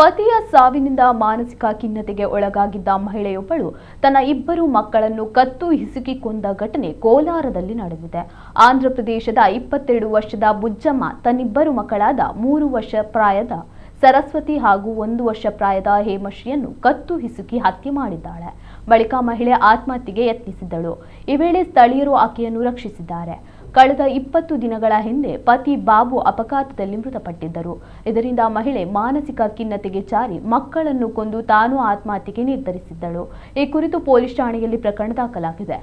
ಪತಿಯ ಸಾವಿನಿಂದ ಮಾನಸಿಕ ಖಿನ್ನತೆಗೆ ಒಳಗಾಗಿದ್ದ ಮಹಿಳೆಯೊಬ್ಬಳು ತನ್ನ ಇಬ್ಬರು ಮಕ್ಕಳನ್ನು ಕತ್ತು ಹಿಸುಕಿ ಕೊಂದ ಘಟನೆ ಕೋಲಾರದಲ್ಲಿ ನಡೆದಿದೆ. ಆಂಧ್ರಪ್ರದೇಶದ 22 ವರ್ಷದ ಬುಜ್ಜಮ್ಮ ತನ್ನಿಬ್ಬರು ಮಕ್ಕಳಾದ 3 ವರ್ಷ ಪ್ರಾಯದ ಸರಸ್ವತಿ ಹಾಗೂ 1 ವರ್ಷ ಪ್ರಾಯದ ಹೇಮಶ್ರೀಯನ್ನು ಕತ್ತು ಹಿಸುಕಿ ಹತ್ಯೆ ಮಾಡಿದ್ದಾಳೆ. ಬಳಿಕ ಮಹಿಳೆ ಆತ್ಮಹತ್ಯೆಗೆ ಯತ್ನಿಸಿದ್ದಳು. ಈ ವೇಳೆ ಸ್ಥಳೀಯರು ಆಕೆಯನ್ನು ರಕ್ಷಿಸಿದ್ದಾರೆ. ಕಳೆದ 20 ದಿನಗಳ ಹಿಂದೆ ಪತಿ ಬಾಬು ಅಪಘಾತದಲ್ಲಿ ಮೃತಪಟ್ಟಿದ್ದರು. ಇದರಿಂದ ಮಹಿಳೆ ಮಾನಸಿಕ ಖಿನ್ನತೆಗೆ ಜಾರಿ ಮಕ್ಕಳನ್ನು ಕೊಂದು ತಾನು ಆತ್ಮಹತ್ಯೆಗೆ ನಿರ್ಧರಿಸಿದ್ದಳು. ಈ ಕುರಿತು ಪೊಲೀಸ್ ಠಾಣೆಯಲ್ಲಿ ಪ್ರಕರಣ ದಾಖಲಾಗಿದೆ.